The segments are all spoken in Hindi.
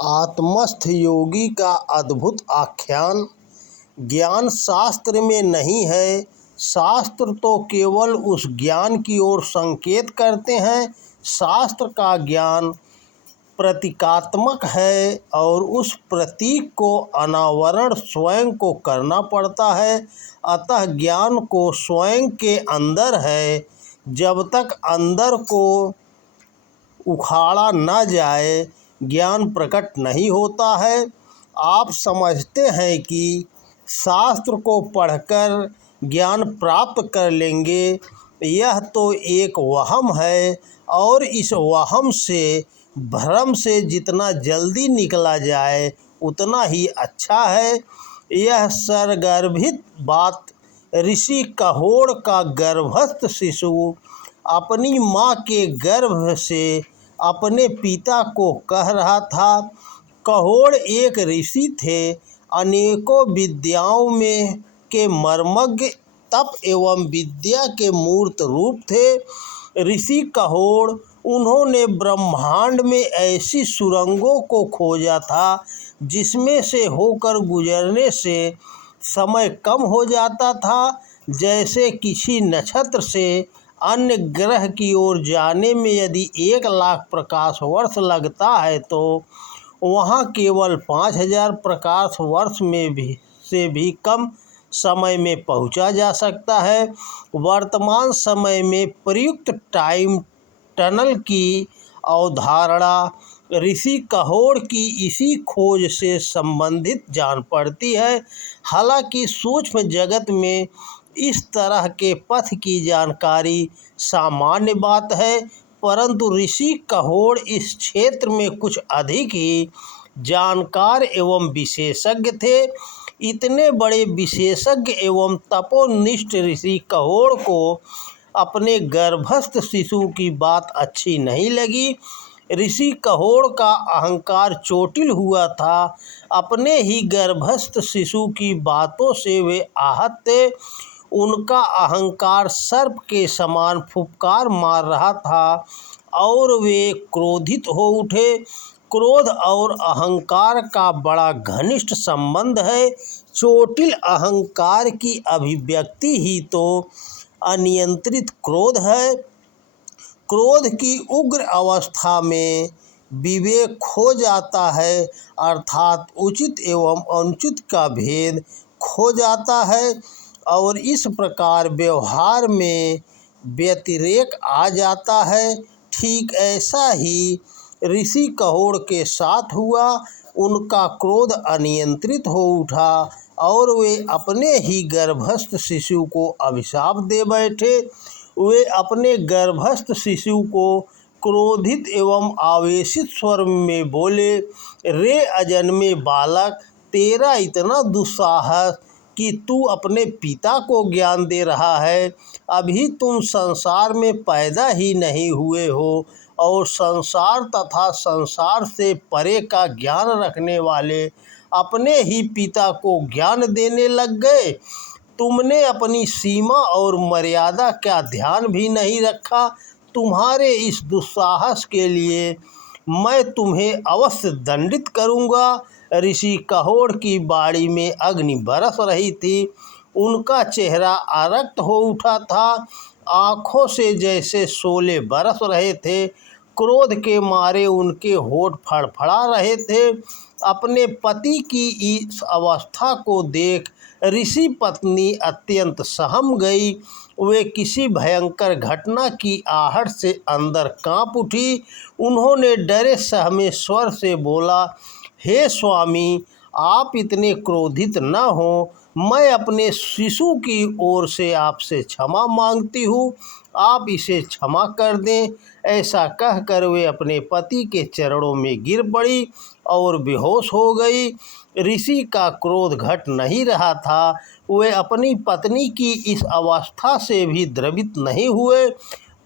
आत्मस्थ योगी का अद्भुत आख्यान। ज्ञान शास्त्र में नहीं है, शास्त्र तो केवल उस ज्ञान की ओर संकेत करते हैं। शास्त्र का ज्ञान प्रतीकात्मक है और उस प्रतीक को अनावरण स्वयं को करना पड़ता है। अतः ज्ञान को स्वयं के अंदर है। जब तक अंदर को उखाड़ा न जाए, ज्ञान प्रकट नहीं होता है। आप समझते हैं कि शास्त्र को पढ़कर ज्ञान प्राप्त कर लेंगे, यह तो एक वहम है और इस वहम से, भ्रम से जितना जल्दी निकला जाए उतना ही अच्छा है। यह सरगर्भित बात ऋषि कहोड़ का गर्भस्थ शिशु अपनी माँ के गर्भ से अपने पिता को कह रहा था। कहोड़ एक ऋषि थे, अनेकों विद्याओं में के मर्मज्ञ, तप एवं विद्या के मूर्त रूप थे। ऋषि कहोड़, उन्होंने ब्रह्मांड में ऐसी सुरंगों को खोजा था जिसमें से होकर गुजरने से समय कम हो जाता था। जैसे किसी नक्षत्र से अन्य ग्रह की ओर जाने में यदि 1,00,000 प्रकाश वर्ष लगता है तो वहाँ केवल 5,000 प्रकाश वर्ष में भी कम समय में पहुँचा जा सकता है। वर्तमान समय में प्रयुक्त टाइम टनल की अवधारणा ऋषि कहोड़ की इसी खोज से संबंधित जान पड़ती है। हालांकि सूक्ष्म जगत में इस तरह के पथ की जानकारी सामान्य बात है, परंतु ऋषि कहोड़ इस क्षेत्र में कुछ अधिक ही जानकार एवं विशेषज्ञ थे। इतने बड़े विशेषज्ञ एवं तपोनिष्ठ ऋषि कहोड़ को अपने गर्भस्थ शिशु की बात अच्छी नहीं लगी। ऋषि कहोड़ का अहंकार चोटिल हुआ था। अपने ही गर्भस्थ शिशु की बातों से वे आहत थे। उनका अहंकार सर्प के समान फुफकार मार रहा था और वे क्रोधित हो उठे। क्रोध और अहंकार का बड़ा घनिष्ठ संबंध है। चोटिल अहंकार की अभिव्यक्ति ही तो अनियंत्रित क्रोध है। क्रोध की उग्र अवस्था में विवेक खो जाता है, अर्थात उचित एवं अनुचित का भेद खो जाता है और इस प्रकार व्यवहार में व्यतिरेक आ जाता है। ठीक ऐसा ही ऋषि कहोड़ के साथ हुआ। उनका क्रोध अनियंत्रित हो उठा और वे अपने ही गर्भस्थ शिशु को अभिशाप दे बैठे। वे अपने गर्भस्थ शिशु को क्रोधित एवं आवेशित स्वर में बोले, रे अजन्मे बालक, तेरा इतना दुस्साहस कि तू अपने पिता को ज्ञान दे रहा है। अभी तुम संसार में पैदा ही नहीं हुए हो और संसार तथा संसार से परे का ज्ञान रखने वाले अपने ही पिता को ज्ञान देने लग गए। तुमने अपनी सीमा और मर्यादा का ध्यान भी नहीं रखा। तुम्हारे इस दुस्साहस के लिए मैं तुम्हें अवश्य दंडित करूँगा। ऋषि कहोड़ की बाड़ी में अग्नि बरस रही थी। उनका चेहरा आरक्त हो उठा था। आँखों से जैसे शोले बरस रहे थे। क्रोध के मारे उनके होठ फड़फड़ा रहे थे। अपने पति की इस अवस्था को देख ऋषि पत्नी अत्यंत सहम गई। वे किसी भयंकर घटना की आहट से अंदर कांप उठी। उन्होंने डरे सहमे स्वर से बोला, हे स्वामी, आप इतने क्रोधित न हो। मैं अपने शिशु की ओर से आपसे क्षमा मांगती हूँ। आप इसे क्षमा कर दें। ऐसा कहकर वे अपने पति के चरणों में गिर पड़ी और बेहोश हो गई। ऋषि का क्रोध घट नहीं रहा था। वे अपनी पत्नी की इस अवस्था से भी द्रवित नहीं हुए,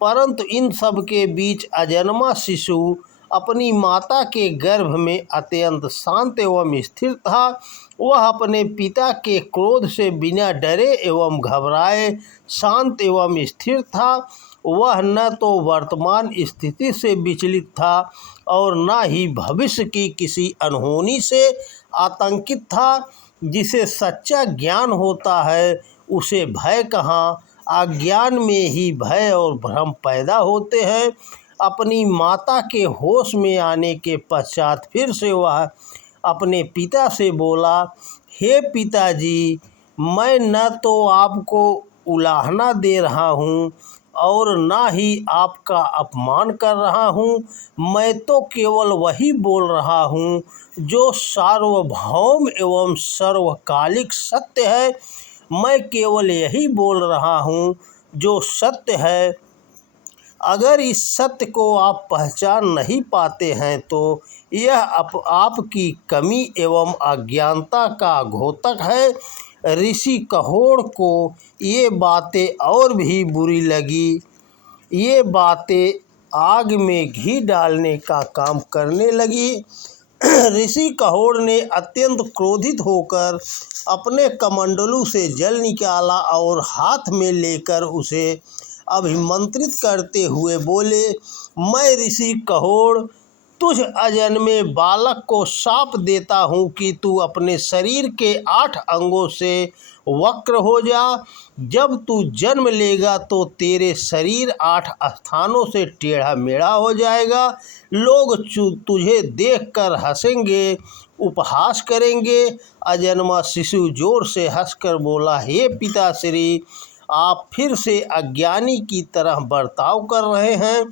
परंतु इन सब के बीच अजन्मा शिशु अपनी माता के गर्भ में अत्यंत शांत एवं स्थिर था। वह अपने पिता के क्रोध से बिना डरे एवं घबराए शांत एवं स्थिर था। वह न तो वर्तमान स्थिति से विचलित था और न ही भविष्य की किसी अनहोनी से आतंकित था। जिसे सच्चा ज्ञान होता है उसे भय कहाँ, अज्ञान में ही भय और भ्रम पैदा होते हैं। अपनी माता के होश में आने के पश्चात फिर से वह अपने पिता से बोला, हे पिताजी, मैं न तो आपको उलाहना दे रहा हूँ और न ही आपका अपमान कर रहा हूँ। मैं तो केवल वही बोल रहा हूँ जो सार्वभौम एवं सर्वकालिक सत्य है। मैं केवल यही बोल रहा हूँ जो सत्य है। अगर इस सत्य को आप पहचान नहीं पाते हैं तो यह आपकी कमी एवं अज्ञानता का द्योतक है। ऋषि कहोड़ को ये बातें और भी बुरी लगी। ये बातें आग में घी डालने का काम करने लगी। ऋषि कहोड़ ने अत्यंत क्रोधित होकर अपने कमंडलू से जल निकाला और हाथ में लेकर उसे अभिमंत्रित करते हुए बोले, मैं ऋषि कहोड़ तुझ अजन्मे बालक को शाप देता हूँ कि तू अपने शरीर के 8 अंगों से वक्र हो जा। जब तू जन्म लेगा तो तेरे शरीर 8 स्थानों से टेढ़ा मेढ़ा हो जाएगा। लोग तुझे देखकर हंसेंगे, उपहास करेंगे। अजन्मा शिशु जोर से हंसकर बोला, हे पिताश्री, आप फिर से अज्ञानी की तरह बर्ताव कर रहे हैं।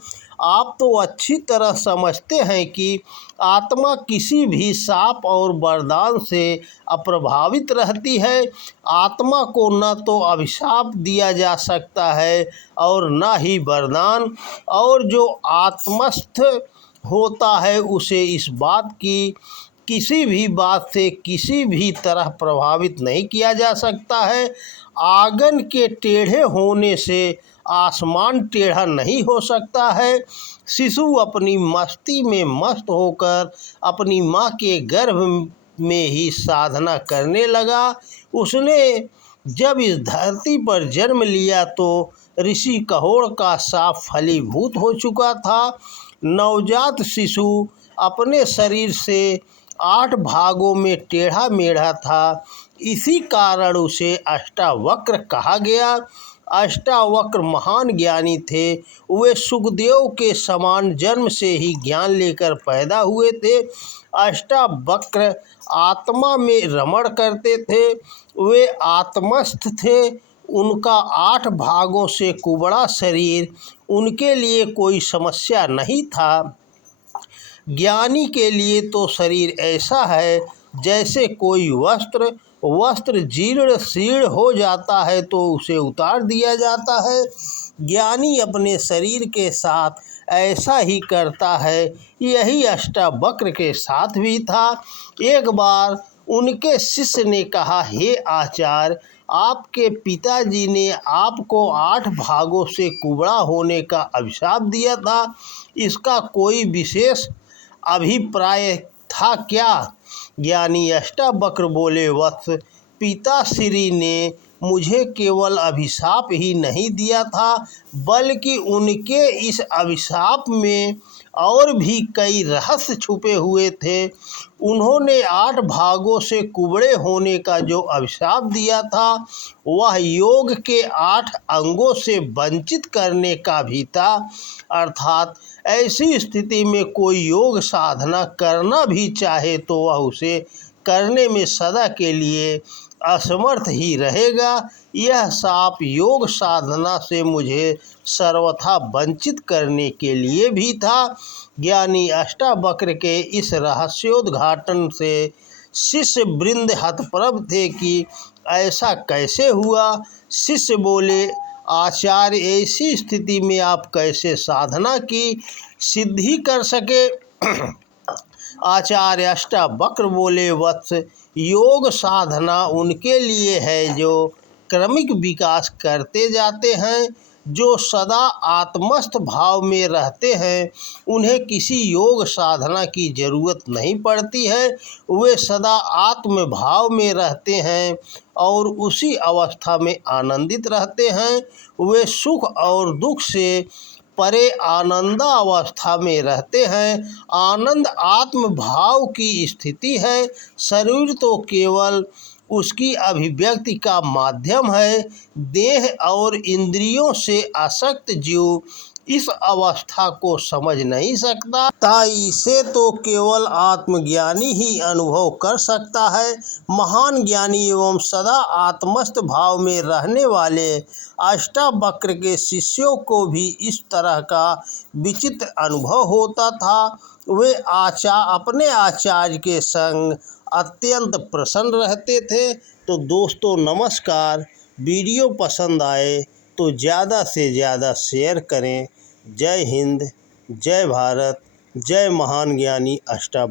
आप तो अच्छी तरह समझते हैं कि आत्मा किसी भी शाप और वरदान से अप्रभावित रहती है। आत्मा को न तो अभिशाप दिया जा सकता है और न ही वरदान, और जो आत्मस्थ होता है उसे इस बात की किसी भी बात से किसी भी तरह प्रभावित नहीं किया जा सकता है। आंगन के टेढ़े होने से आसमान टेढ़ा नहीं हो सकता है। शिशु अपनी मस्ती में मस्त होकर अपनी माँ के गर्भ में ही साधना करने लगा। उसने जब इस धरती पर जन्म लिया तो ऋषि कहोड़ का शाप फलीभूत हो चुका था। नवजात शिशु अपने शरीर से 8 भागों में टेढ़ा मेढ़ा था। इसी कारण उसे अष्टावक्र कहा गया। अष्टावक्र महान ज्ञानी थे। वे सुखदेव के समान जन्म से ही ज्ञान लेकर पैदा हुए थे। अष्टावक्र आत्मा में रमण करते थे। वे आत्मस्थ थे। उनका 8 भागों से कुबड़ा शरीर उनके लिए कोई समस्या नहीं था। ज्ञानी के लिए तो शरीर ऐसा है जैसे कोई वस्त्र जीर्ण शीर्ण हो जाता है तो उसे उतार दिया जाता है। ज्ञानी अपने शरीर के साथ ऐसा ही करता है। यही अष्टावक्र के साथ भी था। एक बार उनके शिष्य ने कहा, हे आचार्य, आपके पिताजी ने आपको 8 भागों से कुबड़ा होने का अभिशाप दिया था। इसका कोई विशेष अभिप्राय था क्या? ज्ञानी अष्टावक्र बोले, वत्स, पिताश्री ने मुझे केवल अभिशाप ही नहीं दिया था बल्कि उनके इस अभिशाप में और भी कई रहस्य छुपे हुए थे। उन्होंने 8 भागों से कुबड़े होने का जो अभिशाप दिया था वह योग के 8 अंगों से वंचित करने का भी था। अर्थात ऐसी स्थिति में कोई योग साधना करना भी चाहे तो वह उसे करने में सदा के लिए असमर्थ ही रहेगा। यह शाप योग साधना से मुझे सर्वथा वंचित करने के लिए भी था। ज्ञानी अष्टावक्र के इस रहस्योद्घाटन से शिष्य वृंद हतप्रभ थे कि ऐसा कैसे हुआ। शिष्य बोले, आचार्य, ऐसी स्थिति में आप कैसे साधना की सिद्धि कर सके? आचार्य अष्टावक्र बोले, वत्स, योग साधना उनके लिए है जो क्रमिक विकास करते जाते हैं। जो सदा आत्मस्थ भाव में रहते हैं उन्हें किसी योग साधना की जरूरत नहीं पड़ती है। वे सदा आत्म भाव में रहते हैं और उसी अवस्था में आनंदित रहते हैं। वे सुख और दुख से परे आनंदावस्था में रहते हैं। आनंद आत्म भाव की स्थिति है। शरीर तो केवल उसकी अभिव्यक्ति का माध्यम है। देह और इंद्रियों से आसक्त जीव इस अवस्था को समझ नहीं सकता ता इसे तो केवल आत्मज्ञानी ही अनुभव कर सकता है। महान ज्ञानी एवं सदा आत्मस्थ भाव में रहने वाले अष्टावक्र के शिष्यों को भी इस तरह का विचित्र अनुभव होता था। वे अपने आचार्य के संग अत्यंत प्रसन्न रहते थे। तो दोस्तों नमस्कार, वीडियो पसंद आए तो ज़्यादा से ज़्यादा शेयर करें। जय हिंद, जय भारत, जय महान ज्ञानी अष्टावक्र।